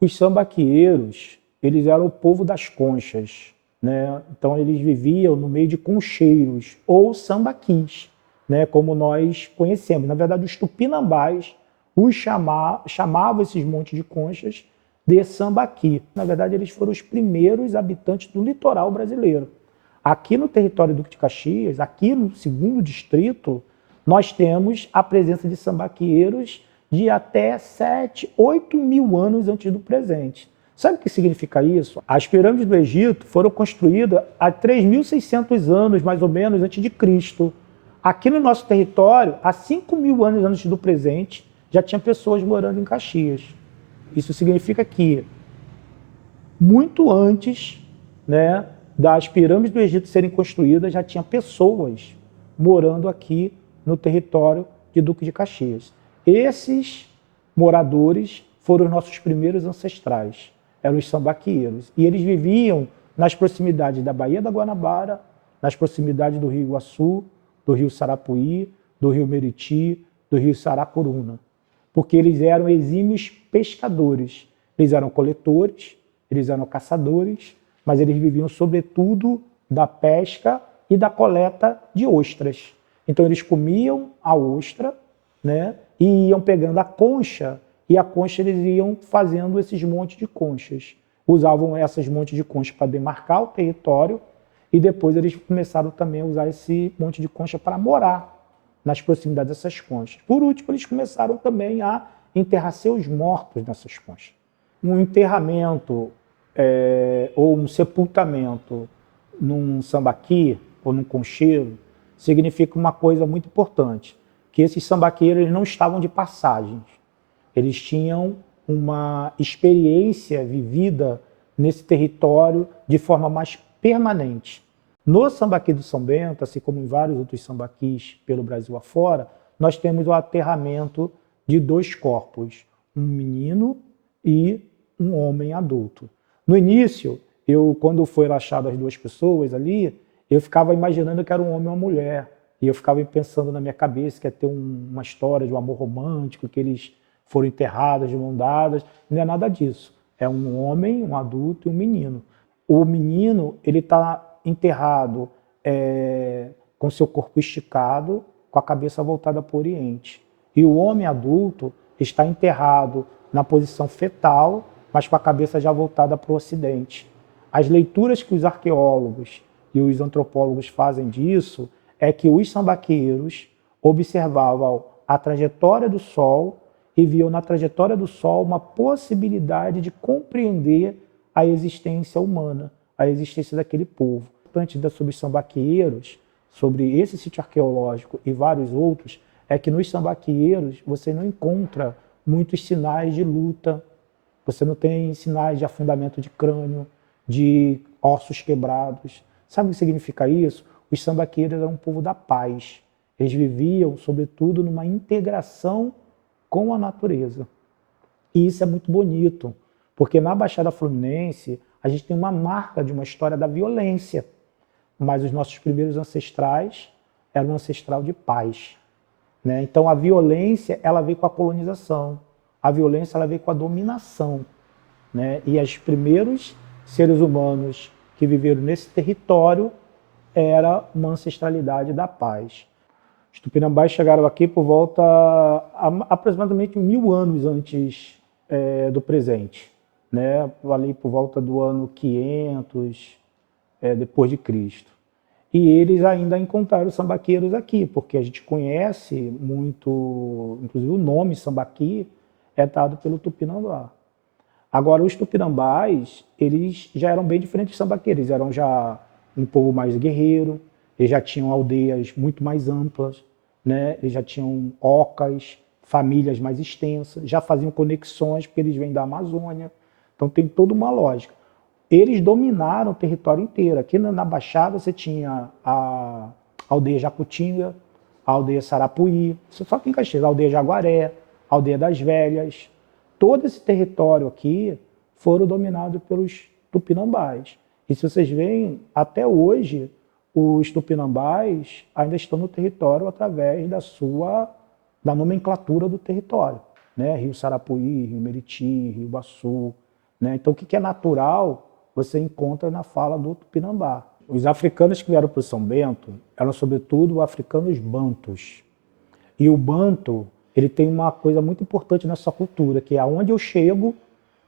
Os sambaqueiros, eles eram o povo das conchas, né? Então eles viviam no meio de concheiros ou sambaquis, né? Como nós conhecemos. Na verdade, os tupinambás chamavam esses montes de conchas de sambaqui. Na verdade, eles foram os primeiros habitantes do litoral brasileiro. Aqui no território do Duque de Caxias, aqui no segundo distrito, nós temos a presença de sambaqueiros de até 7, 8 mil anos antes do presente. Sabe o que significa isso? As pirâmides do Egito foram construídas há 3.600 anos, mais ou menos, antes de Cristo. Aqui no nosso território, há 5 mil anos antes do presente, já tinha pessoas morando em Caxias. Isso significa que, muito antes, né, das pirâmides do Egito serem construídas, já tinha pessoas morando aqui no território de Duque de Caxias. Esses moradores foram os nossos primeiros ancestrais, eram os sambaqueiros. E eles viviam nas proximidades da Baía da Guanabara, nas proximidades do Rio Iguaçu, do Rio Sarapuí, do Rio Meriti, do Rio Saracuruna, porque eles eram exímios pescadores. Eles eram coletores, eles eram caçadores, mas eles viviam sobretudo da pesca e da coleta de ostras. Então eles comiam a ostra, né, e iam pegando a concha, e a concha eles iam fazendo esses montes de conchas. Usavam essas montes de concha para demarcar o território, e depois eles começaram também a usar esse monte de concha para morar nas proximidades dessas conchas. Por último, eles começaram também a enterrar seus mortos nessas conchas. Um enterramento ou um sepultamento num sambaqui ou num concheiro significa uma coisa muito importante, que esses sambaqueiros eles não estavam de passagem. Eles tinham uma experiência vivida nesse território de forma mais permanente. No Sambaqui do São Bento, assim como em vários outros sambaquis pelo Brasil afora, nós temos o aterramento de dois corpos, um menino e um homem adulto. No início, quando foram achadas as duas pessoas ali, eu ficava imaginando que era um homem e uma mulher. E eu ficava pensando na minha cabeça que ia ter uma história de um amor romântico, que eles foram enterrados de mão dadas. Não é nada disso. É um homem, um adulto e um menino. O menino ele está enterrado com seu corpo esticado, com a cabeça voltada para o Oriente. E o homem adulto está enterrado na posição fetal, mas com a cabeça já voltada para o Ocidente. As leituras que os arqueólogos e os antropólogos fazem disso é que os sambaqueiros observavam a trajetória do Sol e viam na trajetória do Sol uma possibilidade de compreender a existência humana, a existência daquele povo. Antes sobre os sambaqueiros, sobre esse sítio arqueológico e vários outros, é que nos sambaqueiros você não encontra muitos sinais de luta, você não tem sinais de afundamento de crânio, de ossos quebrados. Sabe o que significa isso? Os sambaqueiros eram um povo da paz. Eles viviam, sobretudo, numa integração com a natureza. E isso é muito bonito, porque na Baixada Fluminense a gente tem uma marca de uma história da violência, mas os nossos primeiros ancestrais eram um ancestral de paz, né? Então a violência ela veio com a colonização, a violência ela veio com a dominação, né? E os primeiros seres humanos que viveram nesse território era uma ancestralidade da paz. Os tupinambás chegaram aqui por volta a aproximadamente 1000 anos antes do presente, né? Ali por volta do ano 500 depois de Cristo. E eles ainda encontraram sambaqueiros aqui, porque a gente conhece muito, inclusive o nome sambaqui é dado pelo tupinambá. Agora, os tupinambás, eles já eram bem diferentes dos sambaqueiros, eles eram já um povo mais guerreiro, eles já tinham aldeias muito mais amplas, né? Eles já tinham ocas, famílias mais extensas, já faziam conexões, porque eles vêm da Amazônia, então tem toda uma lógica. Eles dominaram o território inteiro. Aqui na Baixada você tinha a aldeia Jacutinga, a aldeia Sarapuí, só tem Caxias, a aldeia Jaguaré, a aldeia das Velhas. Todo esse território aqui foram dominados pelos tupinambás. E se vocês veem, até hoje, os tupinambás ainda estão no território através da nomenclatura do território, né? Rio Sarapuí, Rio Meriti, Rio Iguaçu. né? Então, o que é natural, você encontra na fala do Tupinambá. Os africanos que vieram para o São Bento eram, sobretudo, africanos bantus. E o banto, ele tem uma coisa muito importante na sua cultura, que é aonde eu chego,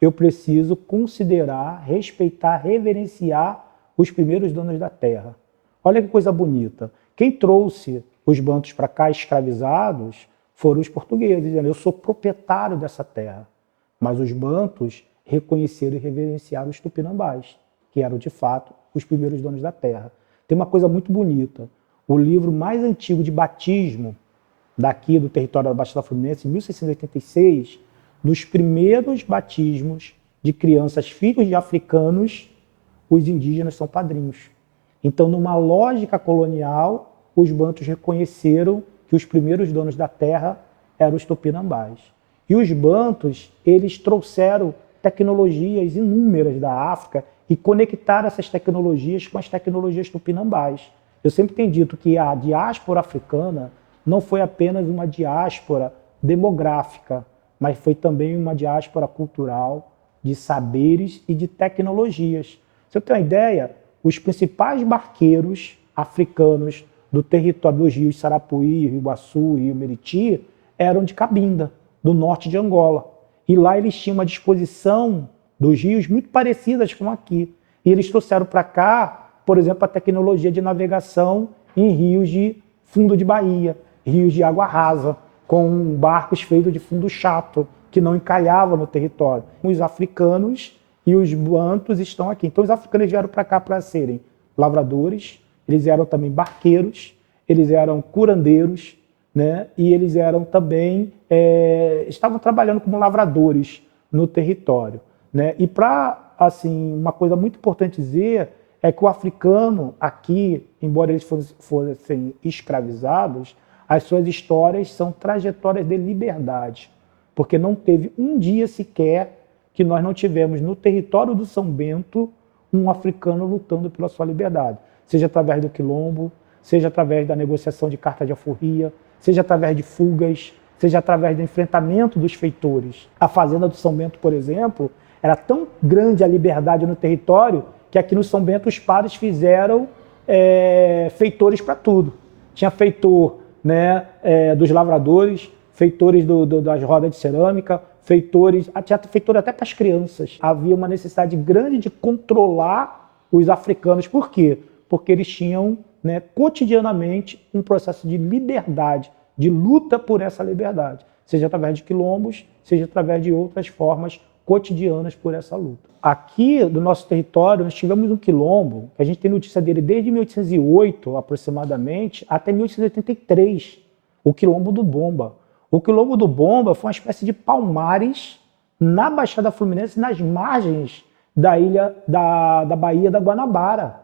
eu preciso considerar, respeitar, reverenciar os primeiros donos da terra. Olha que coisa bonita. Quem trouxe os bantos para cá escravizados foram os portugueses, dizendo, eu sou proprietário dessa terra. Mas os bantos reconheceram e reverenciaram os tupinambás, que eram, de fato, os primeiros donos da terra. Tem uma coisa muito bonita. O livro mais antigo de batismo daqui do território da Baixada Fluminense, em 1686, nos primeiros batismos de crianças filhos de africanos, os indígenas são padrinhos. Então, numa lógica colonial, os bantus reconheceram que os primeiros donos da terra eram os tupinambás. E os bantus, eles trouxeram tecnologias inúmeras da África e conectaram essas tecnologias com as tecnologias tupinambás. Eu sempre tenho dito que a diáspora africana não foi apenas uma diáspora demográfica, mas foi também uma diáspora cultural, de saberes e de tecnologias. Você tem uma ideia? Os principais barqueiros africanos do território dos rios Sarapuí, Rio Iguaçu e Rio Meriti eram de Cabinda, do norte de Angola. E lá eles tinham uma disposição dos rios muito parecidas com aqui. E eles trouxeram para cá, por exemplo, a tecnologia de navegação em rios de fundo de baía, rios de água rasa, com barcos feitos de fundo chato, que não encalhavam no território. Os africanos e os bantus estão aqui. Então, os africanos vieram para cá para serem lavradores, eles eram também barqueiros, eles eram curandeiros, né? E eles eram também, estavam trabalhando como lavradores no território, né? E para, assim, uma coisa muito importante dizer é que o africano aqui, embora eles fossem escravizados, as suas histórias são trajetórias de liberdade, porque não teve um dia sequer que nós não tivemos no território do São Bento um africano lutando pela sua liberdade, seja através do quilombo, seja através da negociação de carta de alforria, seja através de fugas, seja através do enfrentamento dos feitores. A fazenda do São Bento, por exemplo, era tão grande a liberdade no território que aqui no São Bento os padres fizeram feitores para tudo. Tinha feitor, né, dos lavradores, feitores das rodas de cerâmica, feitores, tinha feitor até para as crianças. Havia uma necessidade grande de controlar os africanos. Por quê? Porque eles tinham, né, cotidianamente um processo de liberdade, de luta por essa liberdade, seja através de quilombos, seja através de outras formas cotidianas por essa luta. Aqui do nosso território, nós tivemos um quilombo, que a gente tem notícia dele desde 1808, aproximadamente, até 1883, o Quilombo do Bomba. O Quilombo do Bomba foi uma espécie de Palmares na Baixada Fluminense, nas margens da ilha da Baía da Guanabara.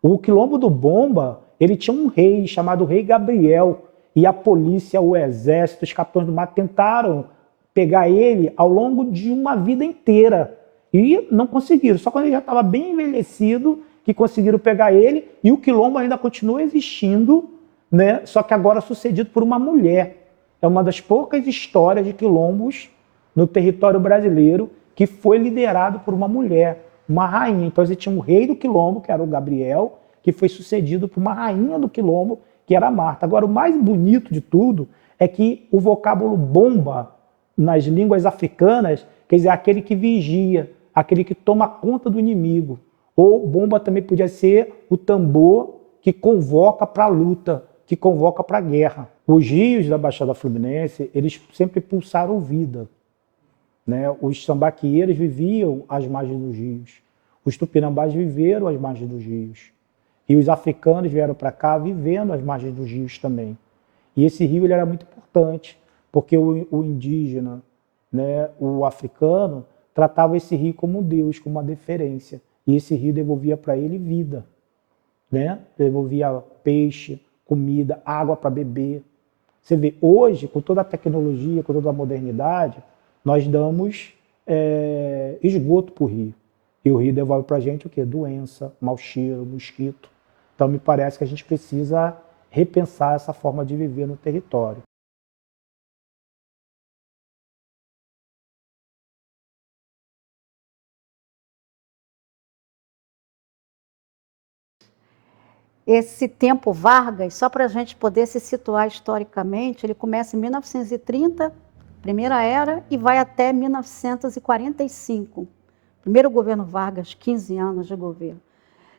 O Quilombo do Bomba, ele tinha um rei chamado Rei Gabriel, e a polícia, o exército, os capitães do mato tentaram pegar ele ao longo de uma vida inteira. E não conseguiram. Só quando ele já estava bem envelhecido que conseguiram pegar ele. E o quilombo ainda continua existindo, né? Só que agora sucedido por uma mulher. É uma das poucas histórias de quilombos no território brasileiro que foi liderado por uma mulher, uma rainha. Então você tinha um rei do quilombo, que era o Gabriel, que foi sucedido por uma rainha do quilombo, que era a Marta. Agora, o mais bonito de tudo é que o vocábulo bomba nas línguas africanas, quer dizer, aquele que vigia, aquele que toma conta do inimigo. Ou bomba também podia ser o tambor que convoca para a luta, que convoca para a guerra. Os rios da Baixada Fluminense, eles sempre pulsaram vida, né? Os sambaqueiros viviam às margens dos rios. Os tupinambás viveram às margens dos rios. E os africanos vieram para cá vivendo às margens dos rios também. E esse rio ele era muito importante, porque o indígena, né, o africano, tratava esse rio como um Deus, como uma deferência. E esse rio devolvia para ele vida, né? Devolvia peixe, comida, água para beber. Você vê, hoje, com toda a tecnologia, com toda a modernidade, nós damos esgoto para o rio. E o rio devolve para a gente o quê? Doença, mau cheiro, mosquito. Então, me parece que a gente precisa repensar essa forma de viver no território. Esse tempo Vargas, só para a gente poder se situar historicamente, ele começa em 1930, primeira era, e vai até 1945. Primeiro governo Vargas, 15 anos de governo.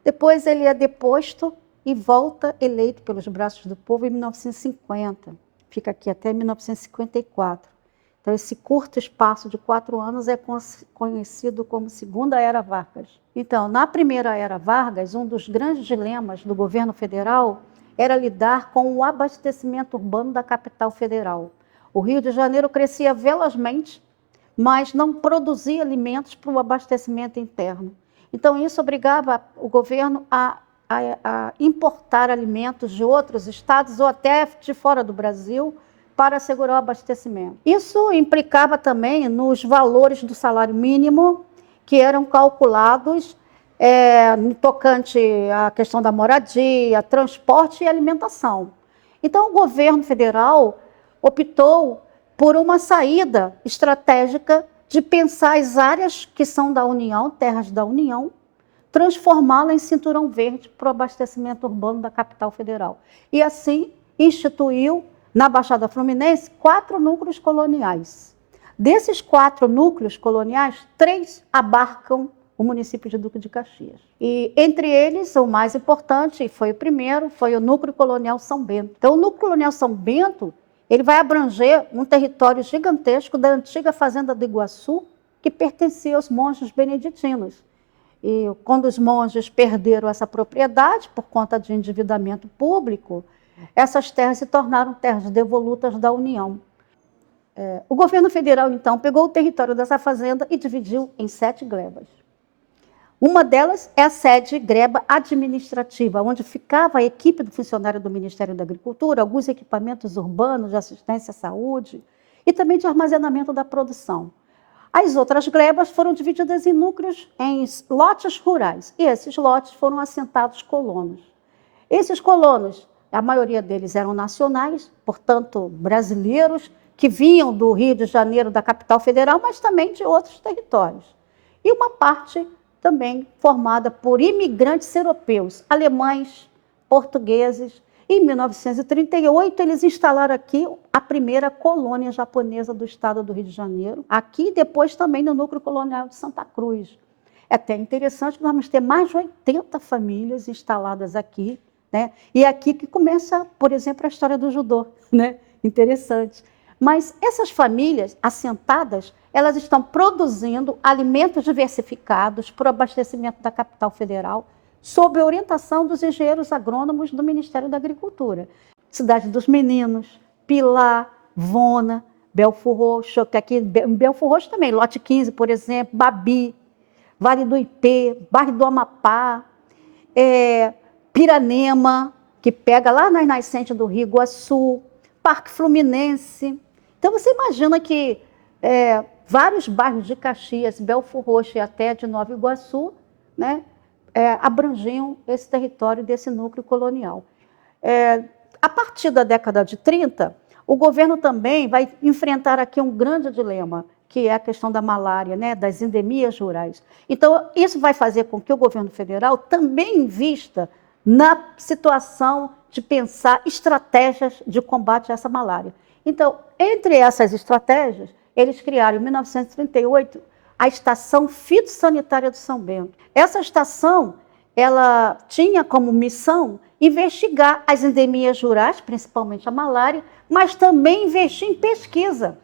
Depois ele é deposto e volta eleito pelos braços do povo em 1950. Fica aqui até 1954. Então, esse curto espaço de 4 anos é conhecido como Segunda Era Vargas. Então, na Primeira Era Vargas, um dos grandes dilemas do governo federal era lidar com o abastecimento urbano da capital federal. O Rio de Janeiro crescia velozmente, mas não produzia alimentos para o abastecimento interno. Então, isso obrigava o governo a importar alimentos de outros estados ou até de fora do Brasil para assegurar o abastecimento. Isso implicava também nos valores do salário mínimo, que eram calculados no tocante à questão da moradia, transporte e alimentação. Então, o governo federal optou por uma saída estratégica de pensar as áreas que são da União, terras da União, transformá-la em cinturão verde para o abastecimento urbano da capital federal. E assim instituiu, na Baixada Fluminense, 4 núcleos coloniais. Desses 4 núcleos coloniais, 3 abarcam o município de Duque de Caxias. E entre eles, o mais importante, e foi o primeiro, foi o Núcleo Colonial São Bento. Então, o Núcleo Colonial São Bento, ele vai abranger um território gigantesco da antiga Fazenda do Iguaçu, que pertencia aos monges beneditinos. E quando os monges perderam essa propriedade, por conta de endividamento público, essas terras se tornaram terras devolutas da União. O governo federal, então, pegou o território dessa fazenda e dividiu em 7 glebas. Uma delas é a sede gleba administrativa, onde ficava a equipe do funcionário do Ministério da Agricultura, alguns equipamentos urbanos de assistência à saúde e também de armazenamento da produção. As outras glebas foram divididas em núcleos, em lotes rurais, e esses lotes foram assentados colonos. Esses colonos, a maioria deles eram nacionais, portanto, brasileiros, que vinham do Rio de Janeiro, da capital federal, mas também de outros territórios. E uma parte também formada por imigrantes europeus, alemães, portugueses. Em 1938, eles instalaram aqui a primeira colônia japonesa do estado do Rio de Janeiro, aqui e depois também no núcleo colonial de Santa Cruz. É até interessante que nós vamos ter mais de 80 famílias instaladas aqui, né? E aqui que começa, por exemplo, a história do judô, né? Interessante. Mas essas famílias assentadas, elas estão produzindo alimentos diversificados para o abastecimento da capital federal, sob a orientação dos engenheiros agrônomos do Ministério da Agricultura. Cidade dos Meninos, Pilar, Vona, Belfor Roxo, que aqui em Belfor Roxo também, lote 15, por exemplo, Babi, Vale do Ipê, bairro do Amapá, Piranema, que pega lá nas nascentes do Rio Iguaçu, Parque Fluminense. Então, você imagina que vários bairros de Caxias, Belfor Roxo e até de Nova Iguaçu, né, abrangiam esse território desse núcleo colonial. A partir da década de 30, o governo também vai enfrentar aqui um grande dilema, que é a questão da malária, né, das endemias rurais. Então, isso vai fazer com que o governo federal também invista na situação de pensar estratégias de combate a essa malária. Então, entre essas estratégias, eles criaram, em 1938, a Estação Fitossanitária de São Bento. Essa estação, ela tinha como missão investigar as endemias rurais, principalmente a malária, mas também investir em pesquisa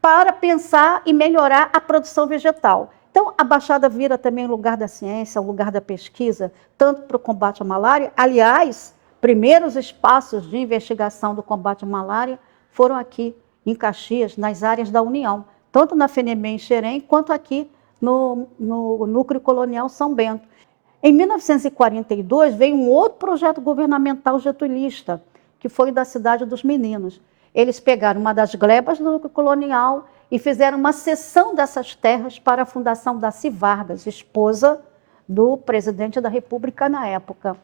para pensar e melhorar a produção vegetal. Então, a Baixada vira também um lugar da ciência, um lugar da pesquisa, tanto para o combate à malária. Aliás, primeiros espaços de investigação do combate à malária foram aqui em Caxias, nas áreas da União, tanto na FENEMEM em Xerém, quanto aqui no Núcleo Colonial São Bento. Em 1942, veio um outro projeto governamental getulista, que foi da Cidade dos Meninos. Eles pegaram uma das glebas do núcleo colonial e fizeram uma cessão dessas terras para a fundação da Ci Vargas, esposa do presidente da República na época.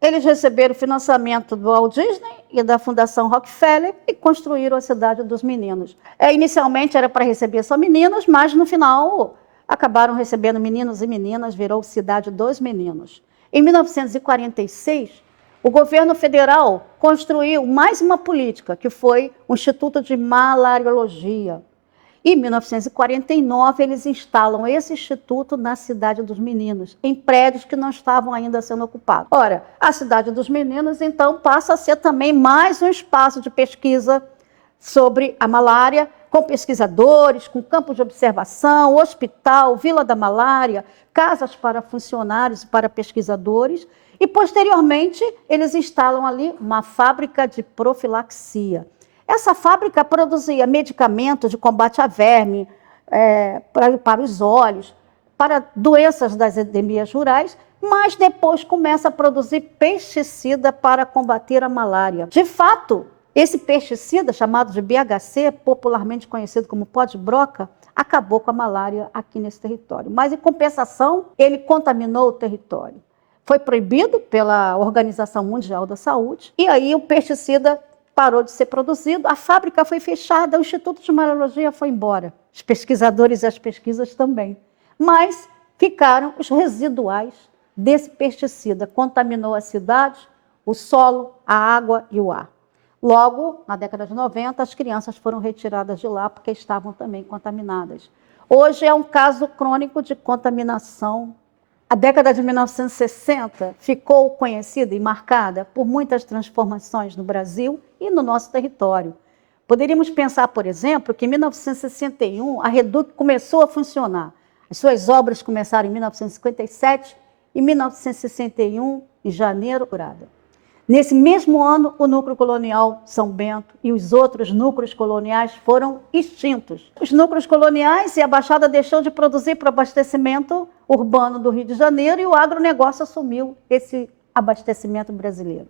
Eles receberam financiamento do Walt Disney e da Fundação Rockefeller e construíram a Cidade dos Meninos. Inicialmente era para receber só meninos, mas no final acabaram recebendo meninos e meninas, virou Cidade dos Meninos. Em 1946, o governo federal construiu mais uma política, que foi o Instituto de Malariologia. Em 1949, eles instalam esse instituto na Cidade dos Meninos, em prédios que não estavam ainda sendo ocupados. Ora, a Cidade dos Meninos, então, passa a ser também mais um espaço de pesquisa sobre a malária, com pesquisadores, com campos de observação, hospital, Vila da Malária, casas para funcionários e para pesquisadores. E, posteriormente, eles instalam ali uma fábrica de profilaxia. Essa fábrica produzia medicamentos de combate a verme, para os olhos, para doenças das endemias rurais, mas depois começa a produzir pesticida para combater a malária. De fato, esse pesticida, chamado de BHC, popularmente conhecido como pó de broca, acabou com a malária aqui nesse território. Mas, em compensação, ele contaminou o território. Foi proibido pela Organização Mundial da Saúde, e aí o pesticida parou de ser produzido, a fábrica foi fechada, o Instituto de Malariologia foi embora. Os pesquisadores e as pesquisas também. Mas ficaram os residuais desse pesticida. Contaminou a cidade, o solo, a água e o ar. Logo, na década de 90, as crianças foram retiradas de lá porque estavam também contaminadas. Hoje é um caso crônico de contaminação. A década de 1960 ficou conhecida e marcada por muitas transformações no Brasil e no nosso território. Poderíamos pensar, por exemplo, que em 1961 a Reduc começou a funcionar. As suas obras começaram em 1957 e 1961, em janeiro, curada. Nesse mesmo ano, o núcleo colonial São Bento e os outros núcleos coloniais foram extintos. Os núcleos coloniais e a Baixada deixou de produzir para o abastecimento urbano do Rio de Janeiro e o agronegócio assumiu esse abastecimento brasileiro.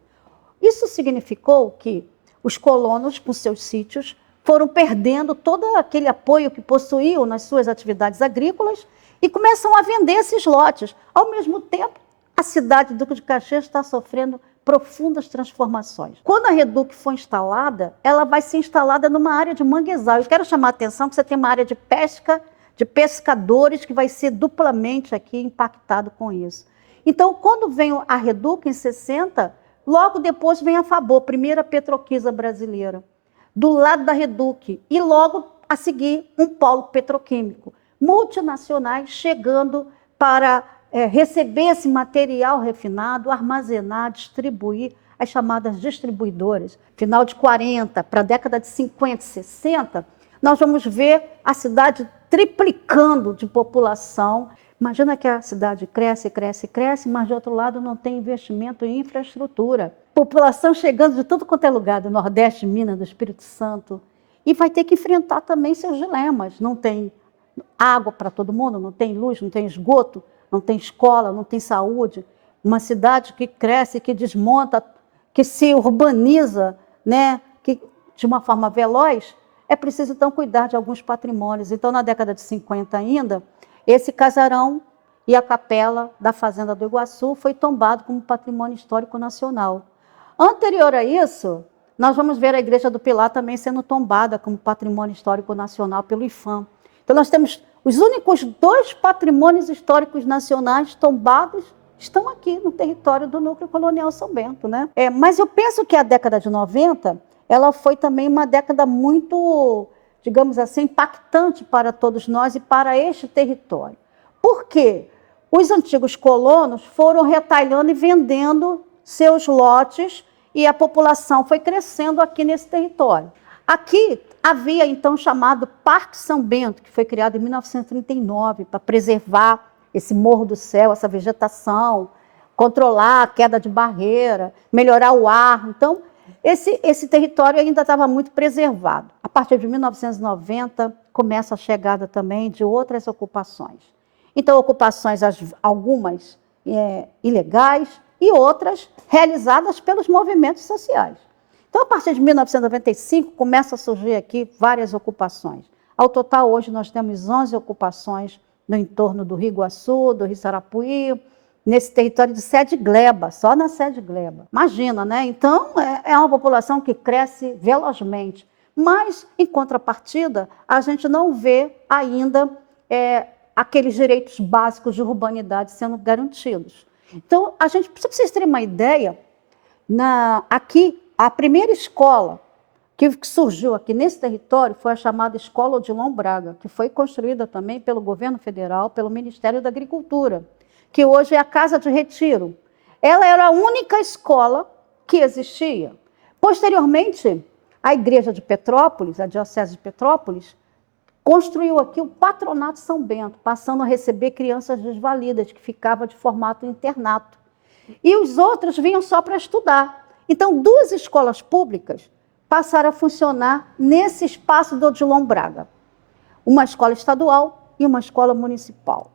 Isso significou que os colonos, com seus sítios, foram perdendo todo aquele apoio que possuíam nas suas atividades agrícolas e começam a vender esses lotes. Ao mesmo tempo, a cidade do Duque de Caxias está sofrendo profundas transformações. Quando a Reduc for instalada, ela vai ser instalada numa área de manguezal. Eu quero chamar a atenção que você tem uma área de pesca, de pescadores, que vai ser duplamente aqui impactado com isso. Então, quando vem a Reduc, em 60, logo depois vem a Fabor, primeira petroquisa brasileira, do lado da Reduc, e logo a seguir um polo petroquímico. Multinacionais chegando para receber esse material refinado, armazenar, distribuir, as chamadas distribuidoras. Final de 40 para a década de 50 e 60, nós vamos ver a cidade triplicando de população. Imagina que a cidade cresce, cresce, cresce, mas de outro lado não tem investimento em infraestrutura. População chegando de tudo quanto é lugar, do Nordeste, Minas, do Espírito Santo. E vai ter que enfrentar também seus dilemas. Não tem água para todo mundo, não tem luz, não tem esgoto, não tem escola, não tem saúde. Uma cidade que cresce, que desmonta, que se urbaniza, né, que, de uma forma veloz, é preciso, então, cuidar de alguns patrimônios. Então, na década de 50 ainda, esse casarão e a capela da Fazenda do Iguaçu foi tombado como patrimônio histórico nacional. Anterior a isso, nós vamos ver a Igreja do Pilar também sendo tombada como patrimônio histórico nacional pelo IPHAN. Então, nós temos os únicos 2 patrimônios históricos nacionais tombados estão aqui no território do núcleo colonial São Bento, né? Mas eu penso que a década de 90, ela foi também uma década muito, digamos assim, impactante para todos nós e para este território. Por quê? Os antigos colonos foram retalhando e vendendo seus lotes e a população foi crescendo aqui nesse território. Aqui havia, então, o chamado Parque São Bento, que foi criado em 1939 para preservar esse Morro do Céu, essa vegetação, controlar a queda de barreira, melhorar o ar. Então, esse território ainda estava muito preservado. A partir de 1990, começa a chegada também de outras ocupações. Então, ocupações, algumas ilegais e outras realizadas pelos movimentos sociais. Então, a partir de 1995, começa a surgir aqui várias ocupações. Ao total, hoje, nós temos 11 ocupações no entorno do Rio Iguaçu, do Rio Sarapuí, nesse território de Sede Gleba, só na Sede Gleba. Imagina, né? Então, é uma população que cresce velozmente. Mas, em contrapartida, a gente não vê ainda aqueles direitos básicos de urbanidade sendo garantidos. Então, a gente, para vocês terem uma ideia, aqui, a primeira escola que surgiu aqui nesse território foi a chamada Escola Odilon Braga, que foi construída também pelo governo federal, pelo Ministério da Agricultura, que hoje é a Casa de Retiro. Ela era a única escola que existia. Posteriormente, a Igreja de Petrópolis, a Diocese de Petrópolis, construiu aqui o Patronato São Bento, passando a receber crianças desvalidas, que ficavam de formato internato. E os outros vinham só para estudar. Então, 2 escolas públicas passaram a funcionar nesse espaço do Odilon Braga. Uma escola estadual e uma escola municipal.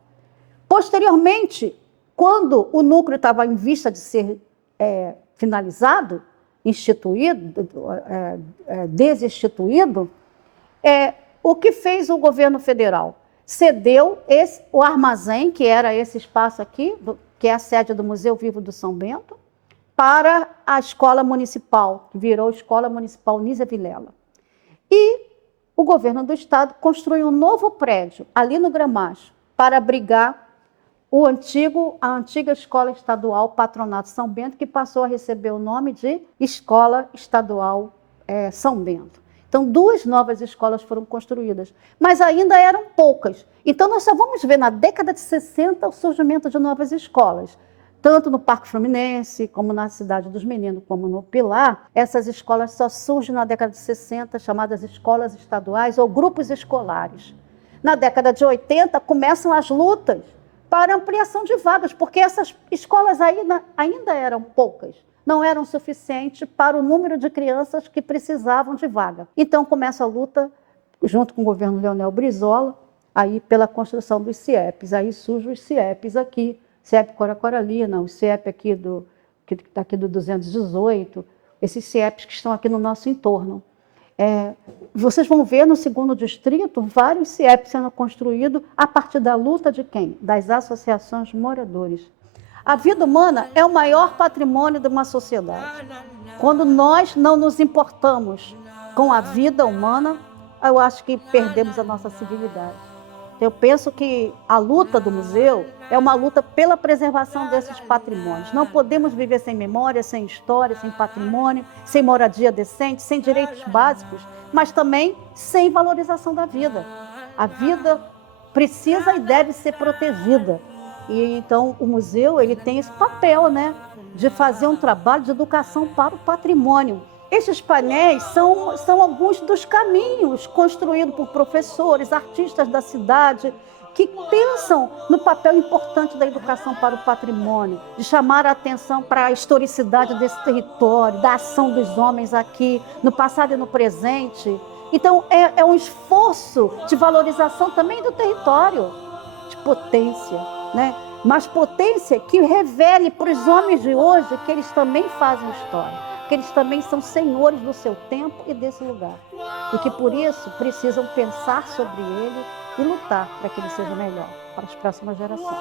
Posteriormente, quando o núcleo estava em vista de ser finalizado, instituído, desinstituído, o que fez o governo federal? Cedeu o armazém, que era esse espaço aqui, que é a sede do Museu Vivo do São Bento, para a escola municipal, que virou Escola Municipal Nízia Vilela. E o governo do estado construiu um novo prédio, ali no Gramacho, para abrigar a antiga Escola Estadual Patronato São Bento, que passou a receber o nome de Escola Estadual São Bento. Então, 2 novas escolas foram construídas, mas ainda eram poucas. Então, nós só vamos ver na década de 60 o surgimento de novas escolas. Tanto no Parque Fluminense, como na Cidade dos Meninos, como no Pilar, essas escolas só surgem na década de 60, chamadas escolas estaduais ou grupos escolares. Na década de 80, começam as lutas para ampliação de vagas, porque essas escolas ainda eram poucas, não eram suficientes para o número de crianças que precisavam de vaga. Então, começa a luta, junto com o governo Leonel Brizola, aí pela construção dos CIEPs. Aí surgem os CIEPs aqui, CIEP Cora-Coralina, o CIEP aqui que está aqui do 218, esses CIEPs que estão aqui no nosso entorno. Vocês vão ver no 2º distrito vários CIEPs sendo construídos a partir da luta de quem? Das associações de moradores. A vida humana é o maior patrimônio de uma sociedade. Quando nós não nos importamos com a vida humana, eu acho que perdemos a nossa civilidade. Eu penso que a luta do museu é uma luta pela preservação desses patrimônios. Não podemos viver sem memória, sem história, sem patrimônio, sem moradia decente, sem direitos básicos, mas também sem valorização da vida. A vida precisa e deve ser protegida. E então o museu ele tem esse papel, né, de fazer um trabalho de educação para o patrimônio. Estes painéis são alguns dos caminhos construídos por professores, artistas da cidade, que pensam no papel importante da educação para o patrimônio, de chamar a atenção para a historicidade desse território, da ação dos homens aqui, no passado e no presente. Então, é um esforço de valorização também do território, de potência, né? Mas potência que revele para os homens de hoje que eles também fazem história, que eles também são senhores do seu tempo e desse lugar. E que, por isso, precisam pensar sobre ele e lutar para que ele seja melhor para as próximas gerações.